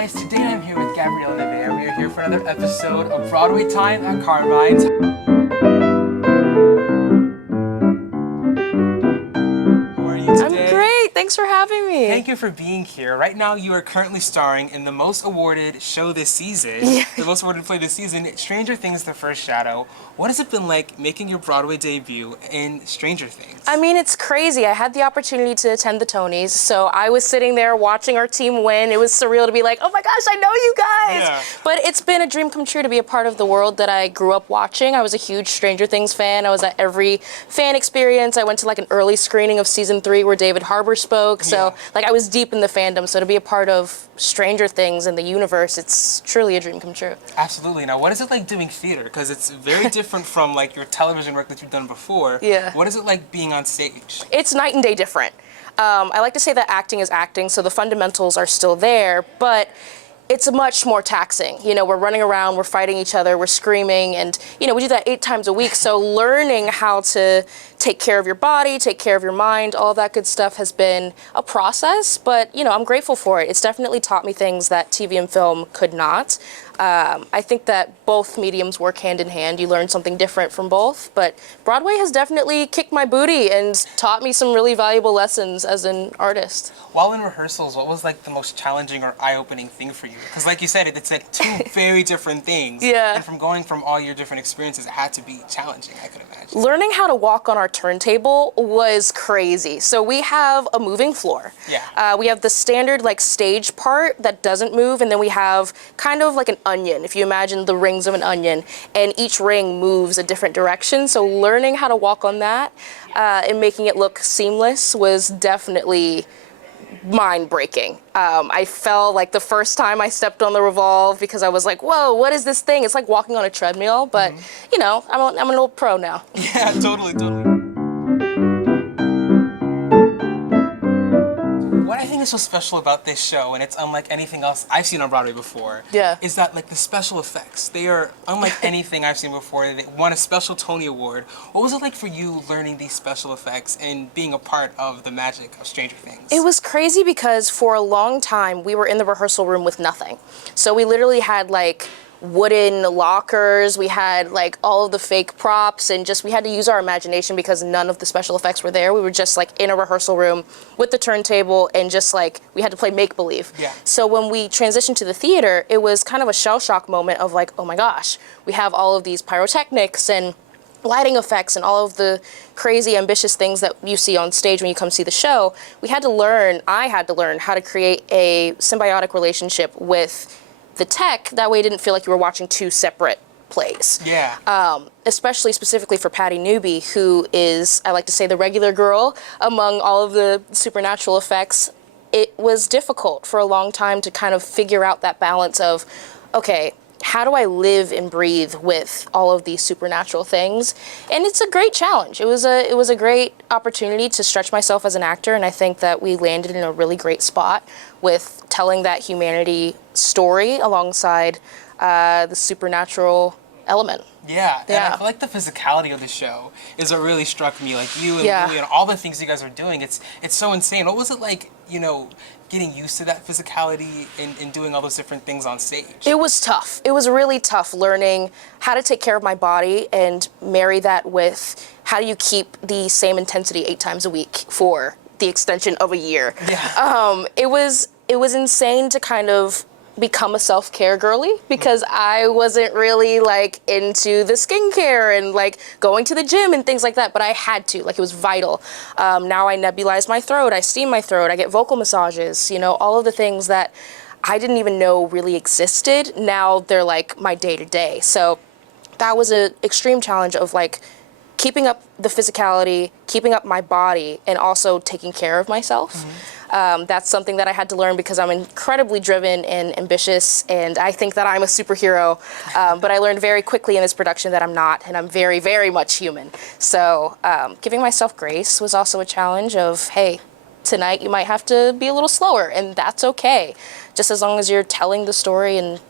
guys, today I'm here with Gabrielle Neveah. We are here for another episode of Broadway Time at Carmine. How are you today? I'm great, thanks for having me. Thank you for being here. Right now you are currently starring in the most awarded show this season, the most awarded play this season, Stranger Things, The First Shadow. What has it been like making your Broadway debut in Stranger Things? I mean, it's crazy. I had the opportunity to attend the Tonys, so I was sitting there watching our team win. It was surreal to be like, oh my gosh, I know you guys! Yeah. But it's been a dream come true to be a part of the world that I grew up watching. I was a huge Stranger Things fan. I was at every fan experience. I went to like an early screening of season 3 where David Harbour spoke, so like I was deep in the fandom. So to be a part of Stranger Things in the universe, it's truly a dream come true. Absolutely. Now, what is it like doing theater? Because it's very different from like your television work that you've done before. Yeah. What is it like being on stage? It's night and day different. I like to say that acting is acting, so the fundamentals are still there, but it's much more taxing. You know, we're running around, we're fighting each other, we're screaming, and you know, we do that 8 times a week. So learning how to take care of your body, take care of your mind, all that good stuff has been a process, but you know, I'm grateful for it. It's definitely taught me things that TV and film could not. I think that both mediums work hand in hand. You learn something different from both, but Broadway has definitely kicked my booty and taught me some really valuable lessons as an artist. While in rehearsals, what was like the most challenging or eye-opening thing for you? Because like you said, it's like 2 very different things. Yeah. And from going from all your different experiences, it had to be challenging, I could imagine. Learning how to walk on our turntable was crazy. So we have a moving floor. Yeah. We have the standard like stage part that doesn't move, and then we have kind of like an onion, if you imagine the rings of an onion, and each ring moves a different direction. So learning how to walk on that and making it look seamless was definitely mind-breaking. I fell like the first time I stepped on the revolve because I was like, whoa, what is this thing? It's like walking on a treadmill, but you know, I'm an old pro now. Yeah, totally. What I think is so special about this show, and it's unlike anything else I've seen on Broadway before, is that like the special effects. They are unlike anything I've seen before. They won a special Tony Award. What was it like for you learning these special effects and being a part of the magic of Stranger Things? It was crazy because for a long time we were in the rehearsal room with nothing. So we literally had like wooden lockers, we had like all of the fake props, and just we had to use our imagination because none of the special effects were there. We were just like in a rehearsal room with the turntable and just like we had to play make-believe. Yeah. So when we transitioned to the theater, it was kind of a shell shock moment of like, oh my gosh, we have all of these pyrotechnics and lighting effects and all of the crazy ambitious things that you see on stage when you come see the show. I had to learn how to create a symbiotic relationship with the tech, that way it didn't feel like you were watching 2 separate plays. Yeah. Especially specifically for Patty Newby, who is, I like to say, the regular girl among all of the supernatural effects. It was difficult for a long time to kind of figure out that balance of, okay, how do I live and breathe with all of these supernatural things? And it's a great challenge. It was a great opportunity to stretch myself as an actor, and I think that we landed in a really great spot with telling that humanity story alongside the supernatural element. Yeah, and I feel like the physicality of the show is what really struck me. Like you and Louie and all the things you guys are doing, it's so insane. What was it like, you know, getting used to that physicality and doing all those different things on stage? It was tough. It was really tough learning how to take care of my body and marry that with how do you keep the same intensity 8 times a week for the extension of a year. Yeah. It was insane to kind of become a self-care girly because I wasn't really like into the skincare and like going to the gym and things like that, but I had to, like it was vital. Now I nebulize my throat, I steam my throat, I get vocal massages, you know, all of the things that I didn't even know really existed. Now they're like my day-to-day. So that was an extreme challenge of like keeping up the physicality, keeping up my body, and also taking care of myself. That's something that I had to learn because I'm incredibly driven and ambitious, and I think that I'm a superhero. But I learned very quickly in this production that I'm not, and I'm very, very much human. So giving myself grace was also a challenge of, hey, tonight you might have to be a little slower, and that's okay. Just as long as you're telling the story and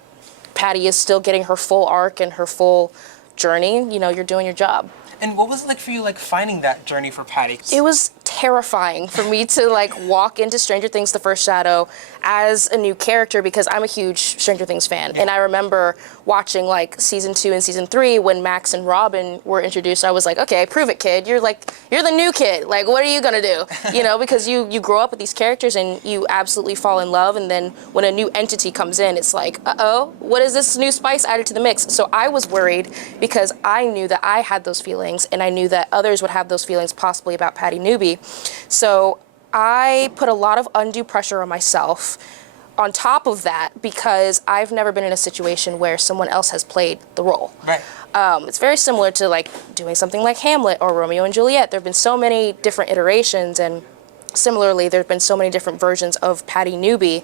Patty is still getting her full arc and her full journey, you know, you're doing your job. And what was it like for you, like finding that journey for Patty? It was terrifying for me to like walk into Stranger Things: The First Shadow as a new character, because I'm a huge Stranger Things fan. And I remember watching like season 2 and season 3 when Max and Robin were introduced. I was like, okay, prove it, kid. You're the new kid. Like, what are you gonna do? You know, because you grow up with these characters and you absolutely fall in love. And then when a new entity comes in, it's like, uh-oh, what is this new spice added to the mix? So I was worried because I knew that I had those feelings, and I knew that others would have those feelings possibly about Patty Newby. So I put a lot of undue pressure on myself on top of that, because I've never been in a situation where someone else has played the role. Right. It's very similar to like doing something like Hamlet or Romeo and Juliet. There have been so many different iterations, and similarly, there have been so many different versions of Patty Newby.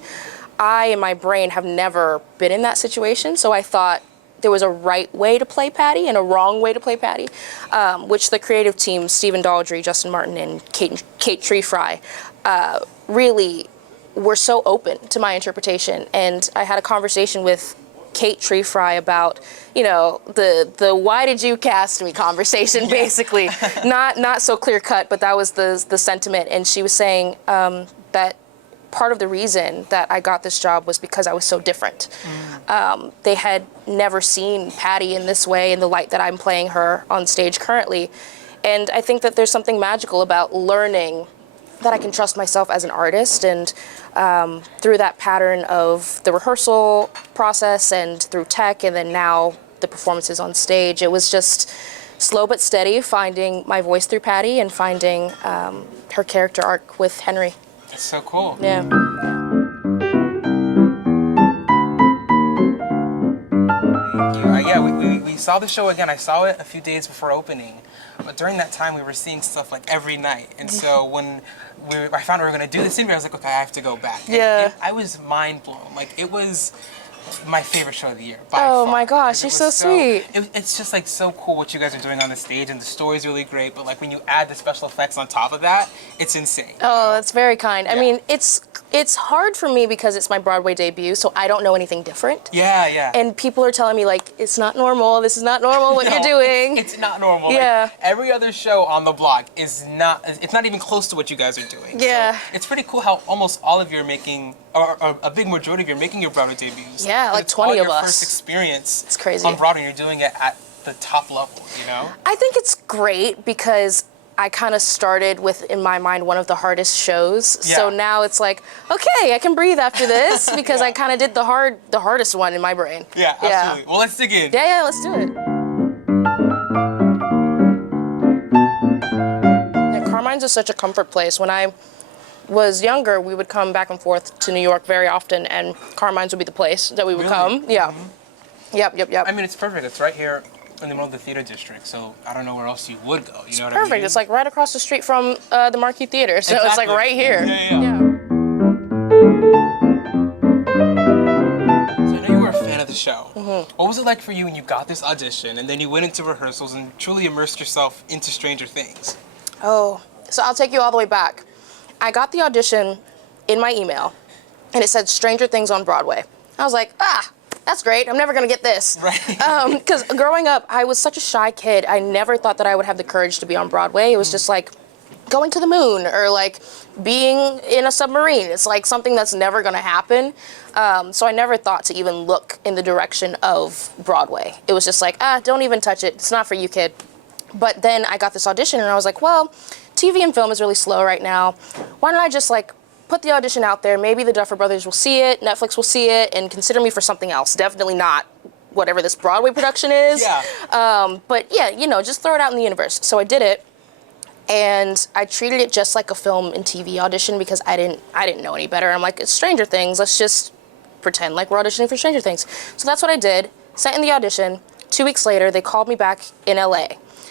I, in my brain, have never been in that situation, so I thought there was a right way to play Patty and a wrong way to play Patty, which the creative team, Stephen Daldry, Justin Martin, and Kate Treefry, really were so open to my interpretation. And I had a conversation with Kate Treefry about, you know, the why did you cast me conversation, basically. Not so clear cut, but that was the sentiment. And she was saying that part of the reason that I got this job was because I was so different. They had never seen Patty in this way, in the light that I'm playing her on stage currently. And I think that there's something magical about learning that I can trust myself as an artist. And through that pattern of the rehearsal process and through tech, and then now the performances on stage, it was just slow but steady, finding my voice through Patty and finding her character arc with Henry. That's so cool. Yeah. Yeah, we saw the show again. I saw it a few days before opening, but during that time we were seeing stuff like every night. And so when I found we were going to do this interview, I was like, okay, I have to go back. Yeah. I was mind blown. Like, it was my favorite show of the year by far. Oh my gosh, you're so sweet. It's just like so cool what you guys are doing on the stage, and the story's really great, but like when you add the special effects on top of that, it's insane. Oh, that's very kind. I mean, it's hard for me because it's my Broadway debut, so I don't know anything different. Yeah. And people are telling me, like, it's not normal, this is not normal what you're doing. It's not normal. Yeah. Like, every other show on the block it's not even close to what you guys are doing. Yeah. So it's pretty cool how almost all of you are making, or a big majority of you are making your Broadway debuts. Yeah, like 20 of us. First experience. It's crazy. On Broadway, you're doing it at the top level, you know? I think it's great because I kind of started with, in my mind, one of the hardest shows. Yeah. So now it's like, okay, I can breathe after this because I kind of did the hardest one in my brain. Yeah, absolutely. Well, let's dig in. Yeah, let's do it. Yeah, Carmine's is such a comfort place. When I was younger, we would come back and forth to New York very often, and Carmine's would be the place that we would come. Yeah. Mm-hmm. Yep. I mean, it's perfect. It's right here in the middle of the theater district, so I don't know where else you would go. You know what I mean? Perfect. It's like right across the street from the Marquee Theater, so It's like right here. Yeah. So I know you were a fan of the show. Mm-hmm. What was it like for you when you got this audition, and then you went into rehearsals and truly immersed yourself into Stranger Things? Oh, so I'll take you all the way back. I got the audition in my email, and it said Stranger Things on Broadway. I was like, that's great. I'm never going to get this. Right. Because growing up, I was such a shy kid. I never thought that I would have the courage to be on Broadway. It was just like going to the moon or like being in a submarine. It's like something that's never going to happen. So I never thought to even look in the direction of Broadway. It was just like, don't even touch it. It's not for you, kid. But then I got this audition, and I was like, well, TV and film is really slow right now. Why don't I just like put the audition out there? Maybe the Duffer Brothers will see it, Netflix will see it, and consider me for something else. Definitely not whatever this Broadway production is. Yeah. But yeah, just throw it out in the universe. So I did it, and I treated it just like a film and TV audition because I didn't know any better. I'm like, it's Stranger Things. Let's just pretend like we're auditioning for Stranger Things. So that's what I did. Sent in the audition. 2 weeks later, they called me back in LA,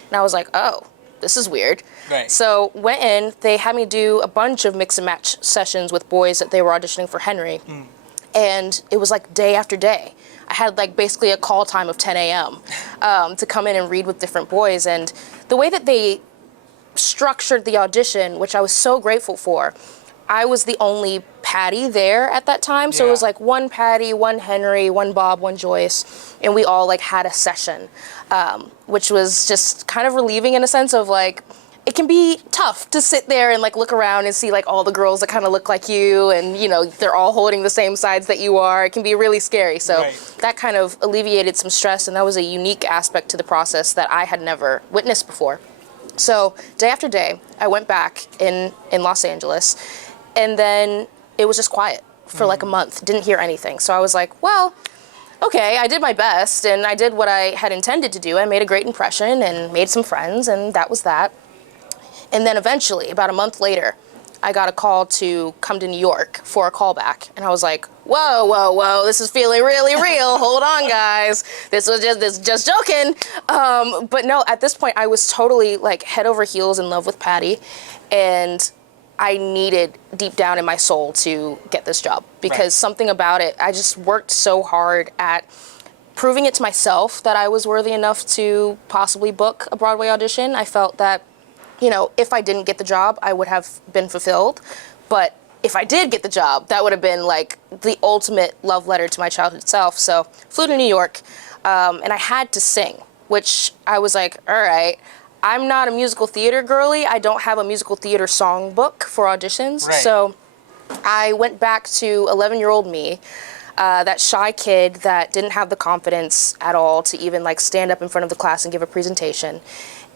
and I was like, oh, this is weird. Right. So went in, they had me do a bunch of mix and match sessions with boys that they were auditioning for Henry. And it was like day after day. I had like basically a call time of 10 a.m. To come in and read with different boys. And the way that they structured the audition, which I was so grateful for, I was the only Patty there at that time. So it was like one Patty, one Henry, one Bob, one Joyce, and we all like had a session, which was just kind of relieving in a sense of like, it can be tough to sit there and like look around and see like all the girls that kind of look like you, and you know, they're all holding the same sides that you are. It can be really scary. So that kind of alleviated some stress, and that was a unique aspect to the process that I had never witnessed before. So day after day, I went back in Los Angeles, and then it was just quiet for like a month. Didn't hear anything. So I was like, well, okay, I did my best, and I did what I had intended to do. I made a great impression and made some friends, and that was that. And then eventually, about a month later, I got a call to come to New York for a callback. And I was like, whoa, this is feeling really real. Hold on, guys. This is just joking. But no, at this point, I was totally like head over heels in love with Patty. And I needed deep down in my soul to get this job because something about it, I just worked so hard at proving it to myself that I was worthy enough to possibly book a Broadway audition. I felt that, you know, if I didn't get the job, I would have been fulfilled. But if I did get the job, that would have been like the ultimate love letter to my childhood self. So flew to New York, and I had to sing, which I was like, all right, I'm not a musical theater girly. I don't have a musical theater song book for auditions. So I went back to 11-year-old me, that shy kid that didn't have the confidence at all to even like stand up in front of the class and give a presentation.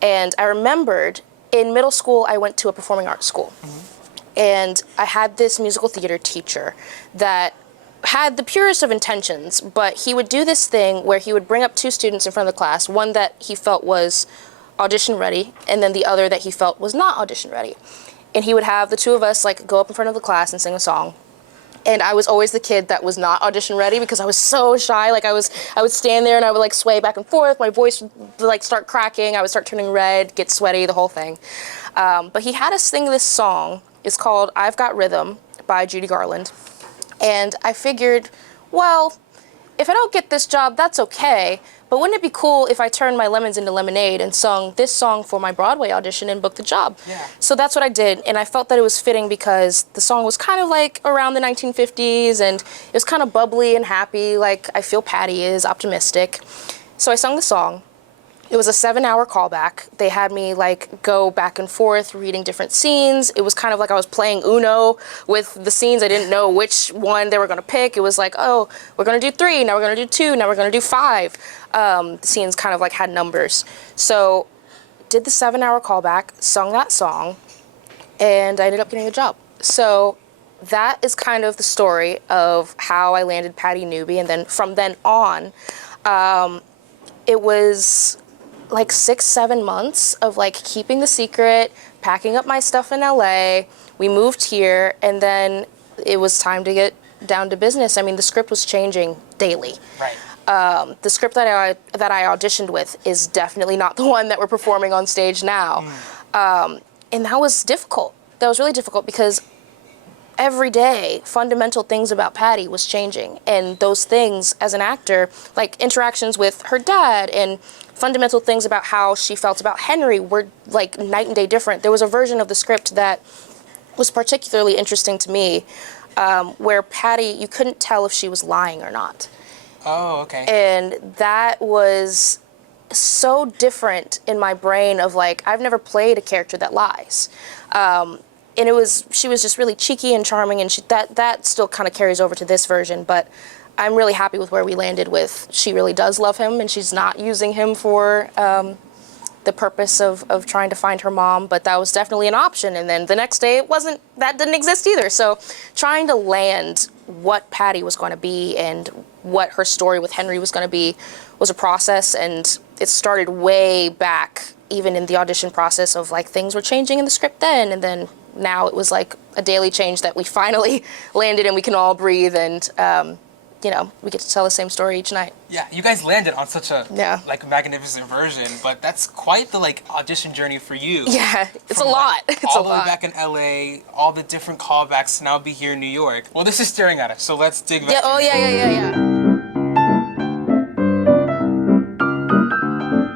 And I remembered in middle school, I went to a performing arts school. And I had this musical theater teacher that had the purest of intentions, but he would do this thing where he would bring up two students in front of the class, one that he felt was audition ready, and then the other that he felt was not audition ready. And he would have the two of us like go up in front of the class and sing a song. And I was always the kid that was not audition ready because I was so shy. Like I would stand there and I would like sway back and forth. My voice would like start cracking. I would start turning red, get sweaty, the whole thing. But he had us sing this song. It's called I've Got Rhythm by Judy Garland. And I figured, well, if I don't get this job, that's okay. But wouldn't it be cool if I turned my lemons into lemonade and sung this song for my Broadway audition and booked the job? So that's what I did, and I felt that it was fitting because the song was kind of like around the 1950s, and it was kind of bubbly and happy, like I feel Patty is, optimistic. So I sung the song. It was a 7-hour callback. They had me like go back and forth reading different scenes. It was kind of like I was playing Uno with the scenes. I didn't know which one they were gonna pick. It was like, oh, we're gonna do 3, now we're gonna do 2, now we're gonna do 5. The scenes kind of like had numbers. So did the 7-hour callback, sung that song, and I ended up getting a job. So that is kind of the story of how I landed Patty Newby. And then from then on, it was like 6-7 months of like keeping the secret, packing up my stuff in LA. We moved here, and then it was time to get down to business. I mean, the script was changing daily. The script that I auditioned with is definitely not the one that we're performing on stage now. And that was difficult. That was really difficult because every day, fundamental things about Patty was changing. And those things, as an actor, like interactions with her dad and fundamental things about how she felt about Henry were like night and day different. There was a version of the script that was particularly interesting to me, where Patty, you couldn't tell if she was lying or not. Oh, okay. And that was so different in my brain of like, I've never played a character that lies. And she was just really cheeky and charming, and that still kind of carries over to this version, but I'm really happy with where we landed with, she really does love him, and she's not using him for the purpose of trying to find her mom, but that was definitely an option. And then the next day that didn't exist either. So trying to land what Patty was going to be and what her story with Henry was going to be was a process, and it started way back, even in the audition process of like things were changing in the script then, and then now it was like a daily change that we finally landed and we can all breathe, and you know, we get to tell the same story each night. Yeah, you guys landed on such a like magnificent version, but that's quite the like audition journey for you. Yeah, it's a lot. Like, it's all a the way lot. back in LA, all the different callbacks to now be here in New York. Well, this is staring at us, so let's dig back. Yeah. Oh yeah.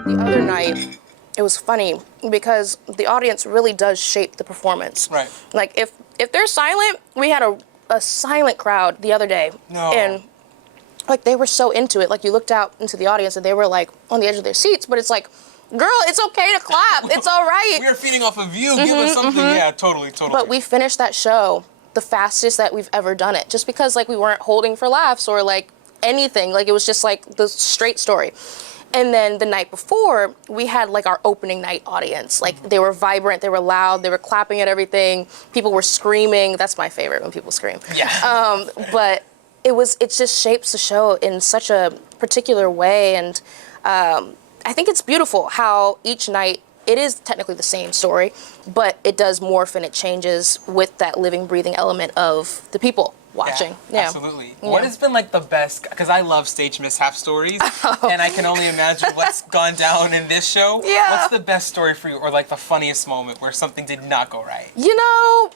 The other night, it was funny because the audience really does shape the performance. Right. Like if they're silent, we had a silent crowd the other day. No. And like they were so into it. Like you looked out into the audience and they were like on the edge of their seats, but it's like girl, it's okay to clap. It's all right. We are feeding off of you. Give us something. Yeah, totally. But we finished that show the fastest that we've ever done it, just because like we weren't holding for laughs or like anything. Like it was just like the straight story. And then the night before, we had like our opening night audience. Like they were vibrant, they were loud, they were clapping at everything. People were screaming. That's my favorite, when people scream. Yeah. But it just shapes the show in such a particular way. And I think it's beautiful how each night, it is technically the same story, but it does morph and it changes with that living, breathing element of the people watching. Yeah. Absolutely. Yeah. What has been like the best, because I love stage mishap stories, and I can only imagine what's gone down in this show. Yeah. What's the best story for you, or like the funniest moment where something did not go right? You know,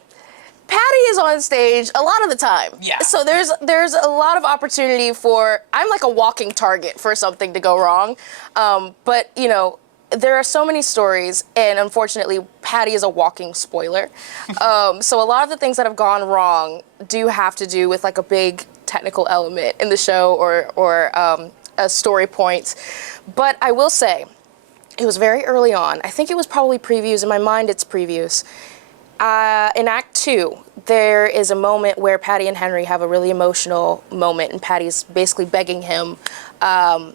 Patty is on stage a lot of the time. Yeah. So there's a lot of opportunity for, I'm like a walking target for something to go wrong. But you know, there are so many stories, and unfortunately, Patty is a walking spoiler. So a lot of the things that have gone wrong do have to do with like a big technical element in the show or a story point. But I will say, it was very early on. I think it was probably previews. In my mind, it's previews. In Act 2, there is a moment where Patty and Henry have a really emotional moment, and Patty's basically begging him to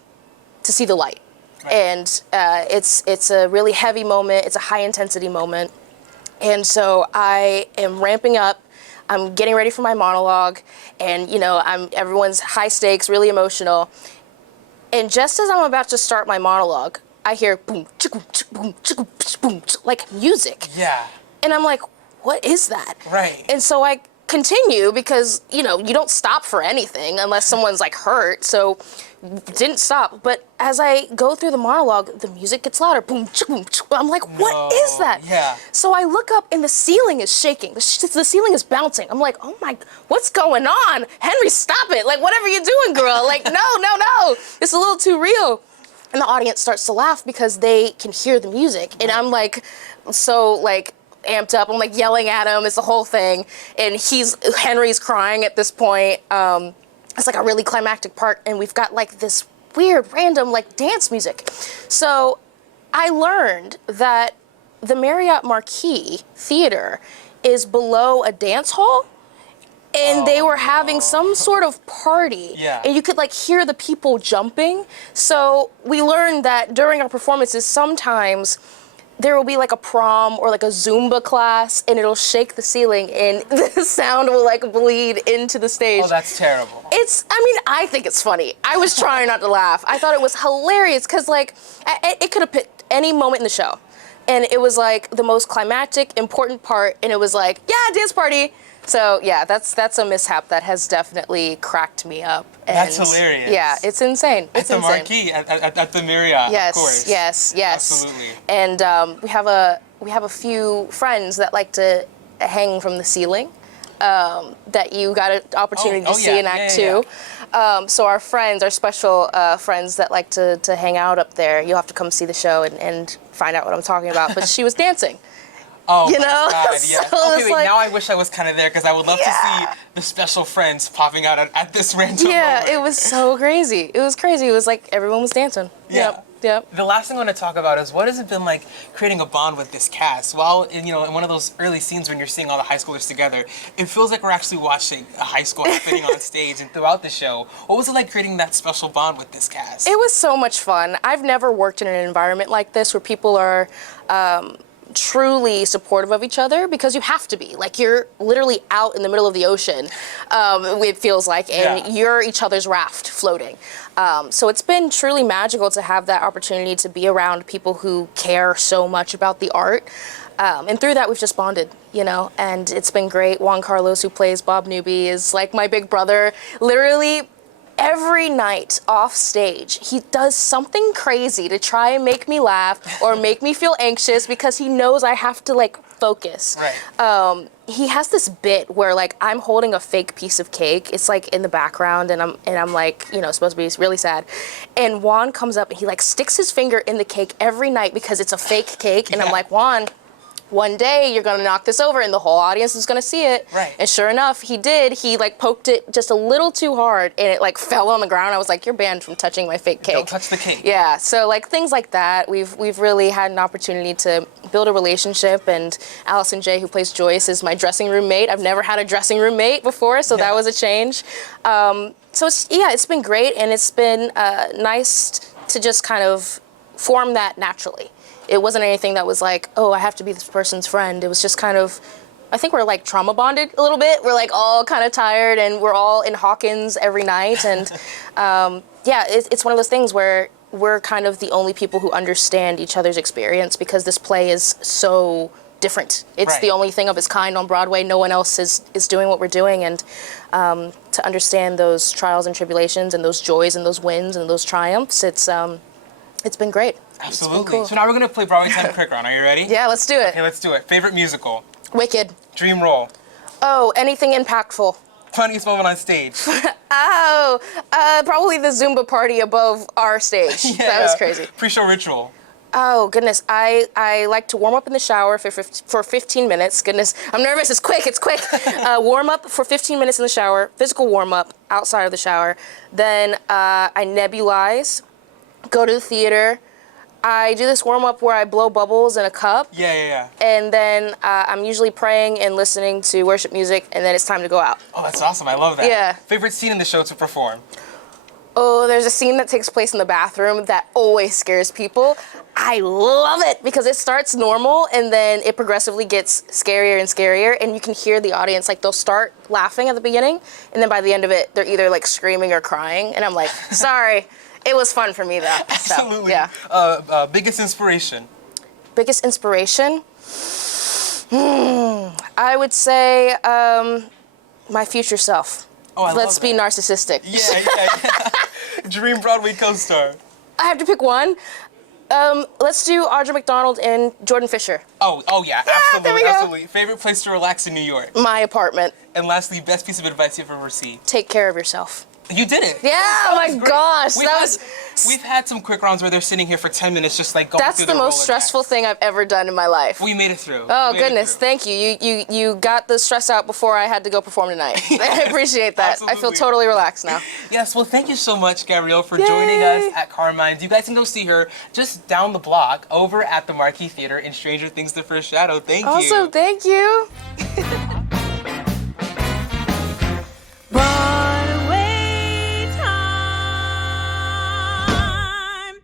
see the light. Right. And it's a really heavy moment. It's a high intensity moment. And so I am ramping up. I'm getting ready for my monologue, and you know, everyone's high stakes, really emotional. And just as I'm about to start my monologue, I hear boom, chicka, boom, chicka, boom, like music. Yeah. And I'm like, what is that? Right. And so I continue because, you know, you don't stop for anything unless someone's like hurt. So didn't stop. But as I go through the monologue, the music gets louder. Boom, boom. I'm like, what is that? Yeah. So I look up and the ceiling is shaking. The ceiling is bouncing. I'm like, oh my, what's going on? Henry, stop it. Like, whatever you're doing, girl. Like, no. It's a little too real. And the audience starts to laugh because they can hear the music. And I'm like, so like, amped up. I'm like yelling at him. It's the whole thing. And Henry's crying at this point. It's like a really climactic part, and we've got like this weird, random like dance music. So I learned that the Marriott Marquis Theater is below a dance hall, and they were having some sort of party. Yeah. And you could like hear the people jumping. So we learned that during our performances, sometimes there will be like a prom or like a Zumba class, and it'll shake the ceiling, and the sound will like bleed into the stage. Oh, that's terrible. I think it's funny. I was trying not to laugh. I thought it was hilarious because like it could have picked any moment in the show, and it was like the most climactic, important part, and it was like, yeah, dance party. So yeah, that's a mishap that has definitely cracked me up. And that's hilarious. Yeah, it's insane. It's at the Marquis, at the Marriott, yes, of course. Yes. Absolutely. And we have a few friends that like to hang from the ceiling. That you got an opportunity to see in Act 2. So our special friends that like to hang out up there, you'll have to come see the show and find out what I'm talking about. But she was dancing. Oh, you know? God, yeah. So okay, wait, like, now I wish I was kind of there, because I would love to see the special friends popping out at this random moment. It was so crazy. It was crazy. It was like everyone was dancing. Yeah. Yep. The last thing I want to talk about is, what has it been like creating a bond with this cast? Well, in one of those early scenes when you're seeing all the high schoolers together, it feels like we're actually watching a high school happening on stage and throughout the show. What was it like creating that special bond with this cast? It was so much fun. I've never worked in an environment like this where people are truly supportive of each other, because you have to be. Like, you're literally out in the middle of the ocean, it feels like, and you're each other's raft floating. So it's been truly magical to have that opportunity to be around people who care so much about the art. And through that, we've just bonded, and it's been great. Juan Carlos, who plays Bob Newby, is like my big brother. Literally, every night off stage, he does something crazy to try and make me laugh or make me feel anxious, because he knows I have to like focus. Right. He has this bit where like I'm holding a fake piece of cake. It's like in the background, and I'm like, supposed to be really sad. And Juan comes up and he like sticks his finger in the cake every night because it's a fake cake. And I'm like, Juan, one day you're gonna knock this over and the whole audience is gonna see it. Right. And sure enough, he did. He like poked it just a little too hard and it like fell on the ground. I was like, you're banned from touching my fake cake. Don't touch the cake. Yeah, so like things like that, we've really had an opportunity to build a relationship, and Allison J, who plays Joyce, is my dressing room mate. I've never had a dressing room mate before, so that was a change. So it's been great, and it's been nice to just kind of form that naturally. It wasn't anything that was like, oh, I have to be this person's friend. It was just kind of, I think we're like trauma bonded a little bit. We're like all kind of tired and we're all in Hawkins every night. And it's one of those things where we're kind of the only people who understand each other's experience because this play is so different. It's the only thing of its kind on Broadway. No one else is doing what we're doing. And to understand those trials and tribulations and those joys and those wins and those triumphs, it's been great. Absolutely. Cool. So now we're going to play Broadway Time Quick Round. Are you ready? Yeah, let's do it. Okay, let's do it. Favorite musical? Wicked. Dream role? Oh, anything impactful. Funniest moment on stage? Probably the Zumba party above our stage. That was crazy. Pre-show ritual? Oh, goodness. I like to warm up in the shower for 15 minutes. Goodness, I'm nervous. It's quick. Warm up for 15 minutes in the shower, physical warm up outside of the shower. Then I nebulize, go to the theater. I do this warm-up where I blow bubbles in a cup. Yeah. And then I'm usually praying and listening to worship music, and then it's time to go out. Oh, that's awesome. I love that. Yeah. Favorite scene in the show to perform? Oh, there's a scene that takes place in the bathroom that always scares people. I love it because it starts normal, and then it progressively gets scarier and scarier, and you can hear the audience, like, they'll start laughing at the beginning, and then by the end of it, they're either, like, screaming or crying, and I'm like, sorry. It was fun for me, though. Absolutely. So, yeah. Biggest inspiration? Biggest inspiration? I would say my future self. Oh, I love that. Let's be narcissistic. Yeah. Dream Broadway co-star? I have to pick one. Let's do Audra McDonald and Jordan Fisher. Oh yeah, absolutely. Favorite place to relax in New York? My apartment. And lastly, best piece of advice you've ever received? Take care of yourself. You did it. Yeah, oh my gosh. We've had some quick rounds where they're sitting here for 10 minutes just like going That's through the most stressful thing I've ever done in my life. We made it through. Oh, goodness. Thank you. You got the stress out before I had to go perform tonight. I appreciate that. Absolutely. I feel totally relaxed now. Yes, well, thank you so much, Gabrielle, for joining us at Carmine's. You guys can go see her just down the block over at the Marquee Theater in Stranger Things: The First Shadow. Thank you. Awesome. Thank you.